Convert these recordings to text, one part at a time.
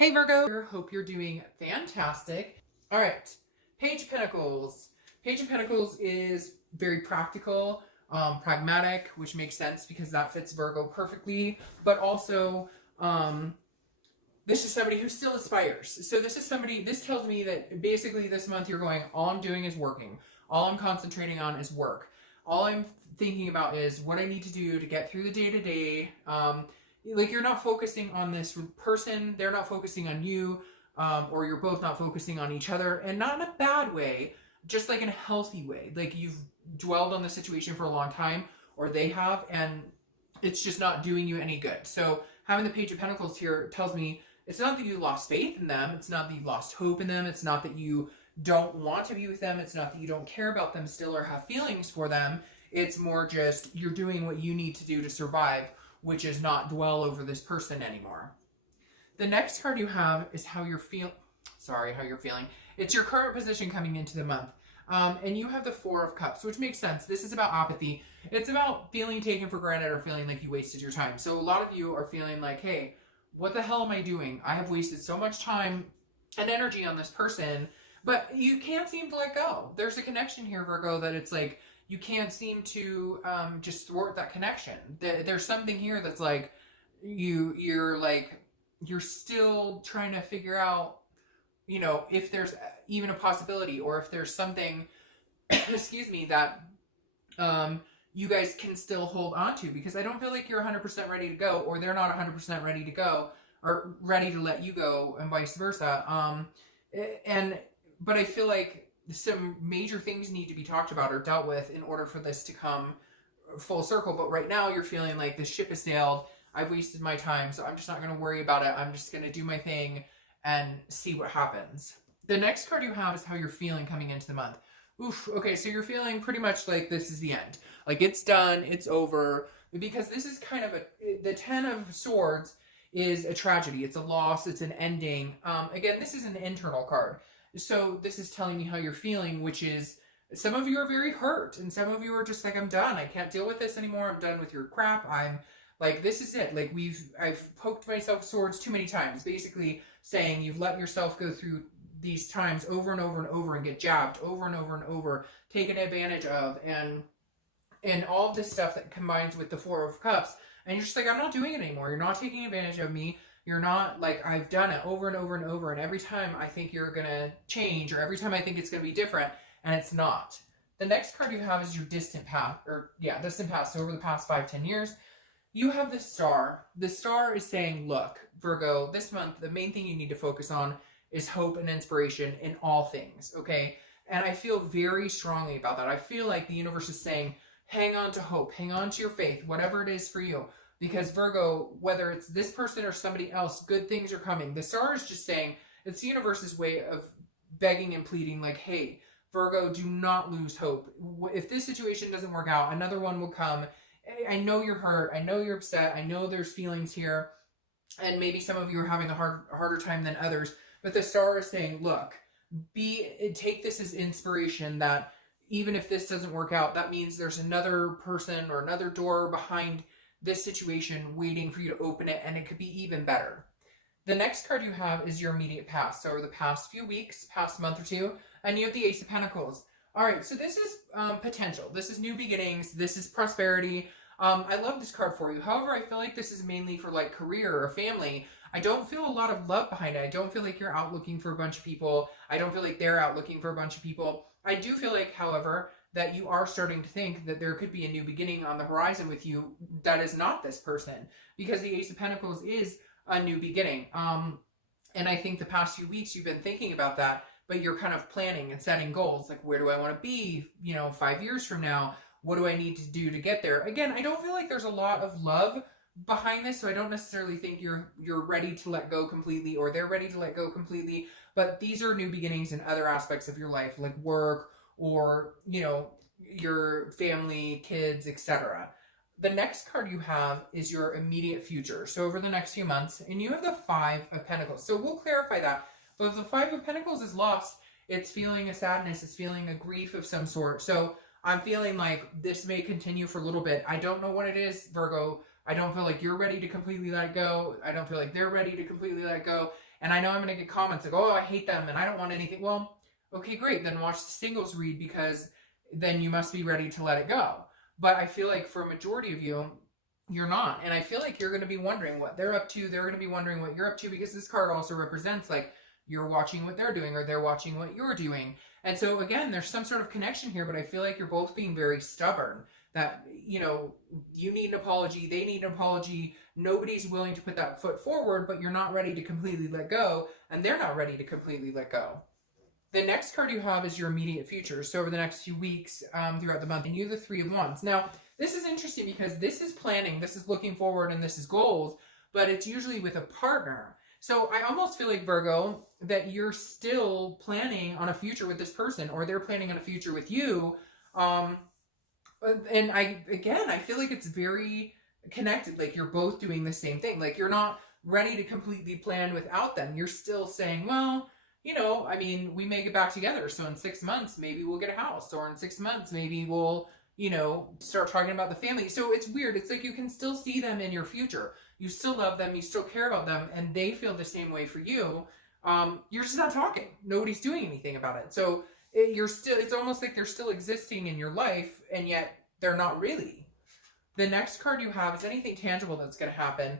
Hey Virgo, hope you're doing fantastic. All right, Page of Pentacles. Page of Pentacles is very practical, pragmatic, which makes sense because that fits Virgo perfectly, but also this is somebody who still aspires. So this tells me that basically this month you're going, all I'm doing is working. All I'm concentrating on is work. All I'm thinking about is what I need to do to get through the day-to-day. Like you're not focusing on this person, they're not focusing on you, or you're both not focusing on each other, and not in a bad way, just like in a healthy way. Like you've dwelled on the situation for a long time, or they have, and it's just not doing you any good. So having the Page of Pentacles here tells me it's not that you lost faith in them, it's not that you lost hope in them, it's not that you don't want to be with them, it's not that you don't care about them still or have feelings for them. It's more just you're doing what you need to do to survive, which is not dwell over this person anymore. The next card you have is how you're feeling. It's your current position coming into the month. And you have the Four of Cups, which makes sense. This is about apathy. It's about feeling taken for granted or feeling like you wasted your time. So a lot of you are feeling like, hey, what the hell am I doing? I have wasted so much time and energy on this person, but you can't seem to let go. There's a connection here, Virgo, that it's like, you can't seem to just thwart that connection. There's something here that's like, you're still trying to figure out, you know, if there's even a possibility, or if there's something, excuse me, that you guys can still hold on to, because I don't feel like you're 100% ready to go, or they're not 100% ready to go, or ready to let you go, and vice versa. But I feel like some major things need to be talked about or dealt with in order for this to come full circle. But right now you're feeling like the ship has sailed. I've wasted my time, so I'm just not going to worry about it. I'm just going to do my thing and see what happens. The next card you have is how you're feeling coming into the month. Oof. Okay, so you're feeling pretty much like this is the end. Like it's done, it's over. Because this is kind of the Ten of Swords is a tragedy. It's a loss. It's an ending. Again, this is an internal card. So this is telling me how you're feeling, which is some of you are very hurt, and some of you are just like, I'm done. I can't deal with this anymore. I'm done with your crap. I'm like, this is it. Like I've poked myself swords too many times, basically saying you've let yourself go through these times over and over and over and get jabbed over and over and over, taken advantage of, and all of this stuff that combines with the Four of Cups. And you're just like, I'm not doing it anymore. You're not taking advantage of me. You're not like, I've done it over and over and over, and every time I think you're going to change, or every time I think it's going to be different, and it's not. The next card you have is your distant past, distant past. So over the past 5-10 years, you have the Star. The Star is saying, look, Virgo, this month, the main thing you need to focus on is hope and inspiration in all things, okay? And I feel very strongly about that. I feel like the universe is saying, hang on to hope, hang on to your faith, whatever it is for you. Because Virgo, whether it's this person or somebody else, good things are coming. The Star is just saying, it's the universe's way of begging and pleading, like, hey, Virgo, do not lose hope. If this situation doesn't work out, another one will come. I know you're hurt. I know you're upset. I know there's feelings here. And maybe some of you are having a harder time than others. But the Star is saying, look, take this as inspiration that even if this doesn't work out, that means there's another person or another door behind this situation waiting for you to open it, and it could be even better. The next card you have is your immediate past. So over the past few weeks, past month or two, and you have the Ace of Pentacles. All right, so this is potential. This is new beginnings. This is prosperity. I love this card for you. However, I feel like this is mainly for like career or family. I don't feel a lot of love behind it. I don't feel like you're out looking for a bunch of people. I don't feel like they're out looking for a bunch of people. I do feel like, however, that you are starting to think that there could be a new beginning on the horizon with you that is not this person, because the Ace of Pentacles is a new beginning. And I think the past few weeks you've been thinking about that, but you're kind of planning and setting goals. Like, where do I want to be, 5 years from now? What do I need to do to get there? Again, I don't feel like there's a lot of love behind this, so I don't necessarily think you're ready to let go completely, or they're ready to let go completely. But these are new beginnings in other aspects of your life, like work, or, your family, kids, etc. The next card you have is your immediate future. So over the next few months, and you have the Five of Pentacles. So we'll clarify that. But if the Five of Pentacles is lost, it's feeling a sadness, it's feeling a grief of some sort. So I'm feeling like this may continue for a little bit. I don't know what it is, Virgo. I don't feel like you're ready to completely let it go. I don't feel like they're ready to completely let it go. And I know I'm going to get comments like, oh, I hate them and I don't want anything. Well, okay, great. Then watch the singles read, because then you must be ready to let it go. But I feel like for a majority of you, you're not. And I feel like you're going to be wondering what they're up to. They're going to be wondering what you're up to, because this card also represents like you're watching what they're doing or they're watching what you're doing. And so again, there's some sort of connection here, but I feel like you're both being very stubborn. That, you know, you need an apology, they need an apology. Nobody's willing to put that foot forward, but you're not ready to completely let go, and they're not ready to completely let go. The next card you have is your immediate future. So over the next few weeks, throughout the month, and you have the Three of Wands. Now, this is interesting because this is planning, this is looking forward, and this is goals, but it's usually with a partner. So I almost feel like, Virgo, that you're still planning on a future with this person, or they're planning on a future with you. And I feel like it's very connected. Like you're both doing the same thing. Like you're not ready to completely plan without them. You're still saying, well, you know, I mean, we may get back together. So in 6 months, maybe we'll get a house, or in 6 months, maybe we'll, you know, start talking about the family. So it's weird. It's like you can still see them in your future. You still love them. You still care about them. And they feel the same way for you. You're just not talking. Nobody's doing anything about it. So it's almost like they're still existing in your life, and yet they're not really. The next card you have is anything tangible that's going to happen.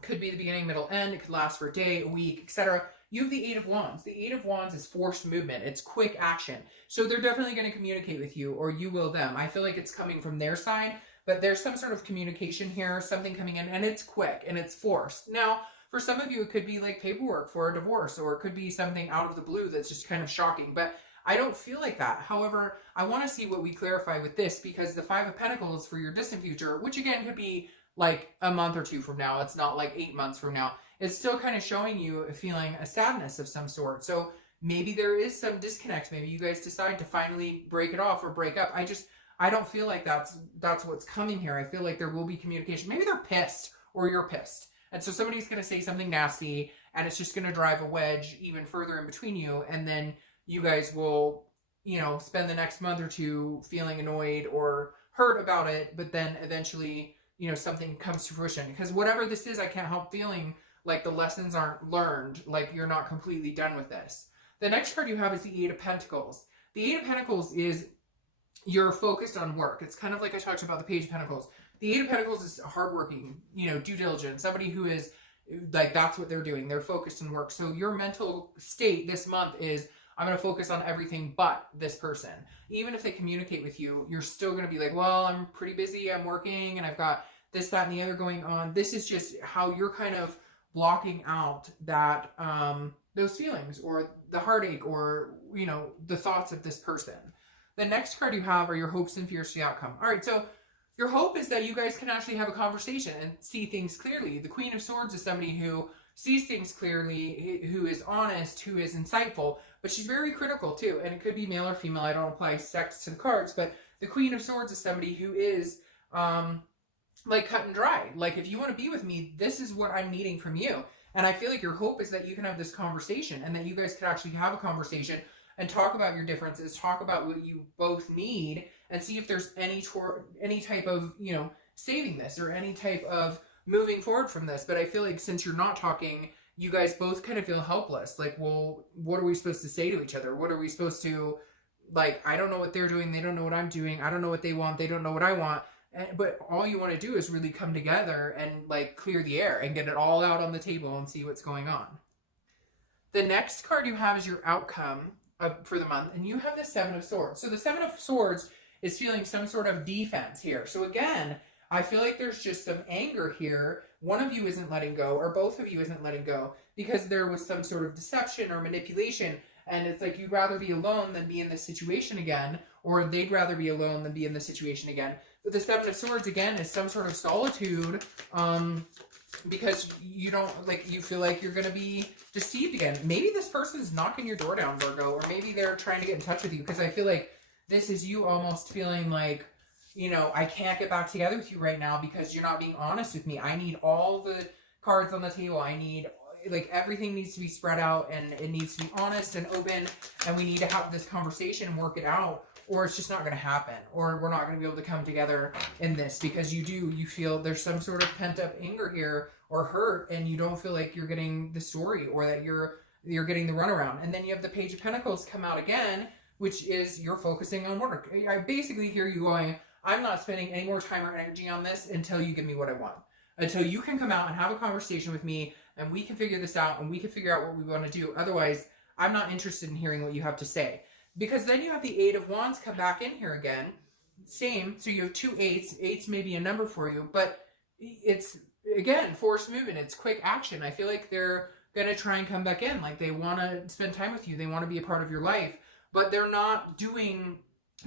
Could be the beginning, middle, end. It could last for a day, a week, etc. You have the Eight of Wands. The Eight of Wands is forced movement. It's quick action. So they're definitely going to communicate with you, or you will them. I feel like it's coming from their side, but there's some sort of communication here, something coming in, and it's quick and it's forced. Now, for some of you, it could be like paperwork for a divorce, or it could be something out of the blue that's just kind of shocking. But I don't feel like that. However, I want to see what we clarify with this, because the Five of Pentacles for your distant future, which again could be like a month or two from now. It's not like 8 months from now. It's still kind of showing you feeling a sadness of some sort. So maybe there is some disconnect. Maybe you guys decide to finally break it off or break up. I don't feel like that's what's coming here. I feel like there will be communication. Maybe they're pissed, or you're pissed. And so somebody's going to say something nasty, and it's just going to drive a wedge even further in between you. And then you guys will, you know, spend the next month or two feeling annoyed or hurt about it. But then eventually, you know, something comes to fruition. Because whatever this is, I can't help feeling like the lessons aren't learned. Like you're not completely done with this. The next card you have is the Eight of Pentacles. The Eight of Pentacles is you're focused on work. It's kind of like I talked about the Page of Pentacles. The Eight of Pentacles is hardworking, you know, due diligence, somebody who is like, that's what they're doing. They're focused on work. So your mental state this month is, I'm going to focus on everything but this person. Even if they communicate with you, you're still going to be like, well, I'm pretty busy. I'm working and I've got this, that, and the other going on. This is just how you're kind of blocking out that, those feelings or the heartache or, you know, the thoughts of this person. The next card you have are your hopes and fears for the outcome. All right. So your hope is that you guys can actually have a conversation and see things clearly. The Queen of Swords is somebody who sees things clearly, who is honest, who is insightful, but she's very critical too. And it could be male or female. I don't apply sex to the cards, but the Queen of Swords is somebody who is like cut and dry. Like, if you want to be with me, this is what I'm needing from you. And I feel like your hope is that you can have this conversation, and that you guys could actually have a conversation and talk about your differences, talk about what you both need, and see if there's any type of, you know, saving this or any type of moving forward from this. But I feel like since you're not talking, you guys both kind of feel helpless. Like, well, what are we supposed to say to each other? What are we supposed to, like, I don't know what they're doing. They don't know what I'm doing. I don't know what they want. They don't know what I want. But all you want to do is really come together and like clear the air and get it all out on the table and see what's going on. The next card you have is your outcome for the month, and you have the Seven of Swords. So the Seven of Swords is feeling some sort of defense here. So again, I feel like there's just some anger here. One of you isn't letting go, or both of you isn't letting go, because there was some sort of deception or manipulation. And it's like, you'd rather be alone than be in this situation again, or they'd rather be alone than be in this situation again. But the Seven of Swords, again, is some sort of solitude, because you don't, like, you feel like you're going to be deceived again. Maybe this person's knocking your door down, Virgo, or maybe they're trying to get in touch with you, because I feel like this is you almost feeling like, you know, I can't get back together with you right now because you're not being honest with me. I need all the cards on the table. I need like everything needs to be spread out and it needs to be honest and open, and we need to have this conversation and work it out, or it's just not going to happen, or we're not going to be able to come together in this, because you feel there's some sort of pent up anger here or hurt, and you don't feel like you're getting the story, or that you're getting the runaround. And then you have the Page of Pentacles come out again, which is you're focusing on work. I basically hear you going, I'm not spending any more time or energy on this until you give me what I want. Until you can come out and have a conversation with me and we can figure this out and we can figure out what we want to do. Otherwise, I'm not interested in hearing what you have to say. Because then you have the Eight of Wands come back in here again. Same. So you have two eights. Eights may be a number for you, but it's, again, forced movement. It's quick action. I feel like they're going to try and come back in. Like they want to spend time with you. They want to be a part of your life, but they're not doing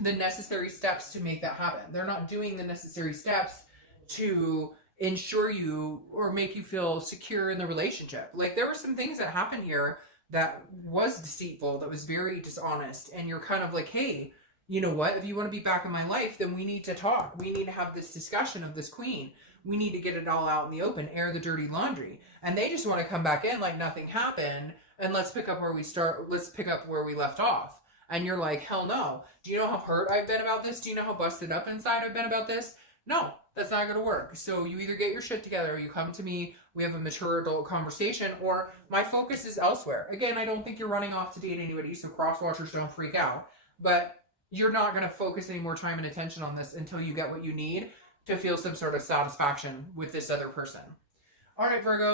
the necessary steps to make that happen. They're not doing the necessary steps to ensure you or make you feel secure in the relationship. Like there were some things that happened here that was deceitful, that was very dishonest, and you're kind of like, hey, you know what, if you want to be back in my life, then we need to talk. We need to have this discussion of this queen. We need to get it all out in the open, air the dirty laundry. And they just want to come back in like nothing happened, and let's pick up where we start. Let's pick up where we left off. And you're like, hell no. Do you know how hurt I've been about this? Do you know how busted up inside I've been about this? No, that's not going to work. So you either get your shit together, or you come to me, we have a mature adult conversation, or my focus is elsewhere. Again, I don't think you're running off to date anybody, so cross-watchers don't freak out. But you're not going to focus any more time and attention on this until you get what you need to feel some sort of satisfaction with this other person. All right, Virgo.